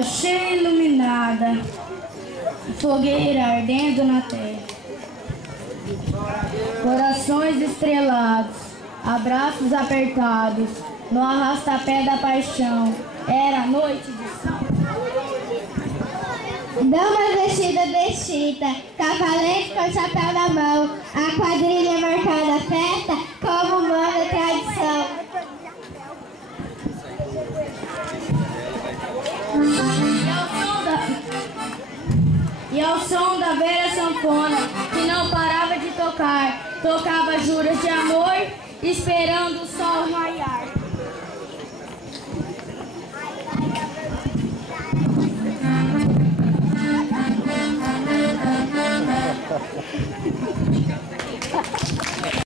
Cheia iluminada, fogueira ardendo na terra, corações estrelados, abraços apertados, no arrastapé da paixão, era noite de São. Dama vestida de chita, cavalete com chapéu na mão, a quadrilha marcando a festa como manda a tradição. E ao som da velha sanfona, que não parava de tocar, tocava juras de amor, esperando o sol raiar.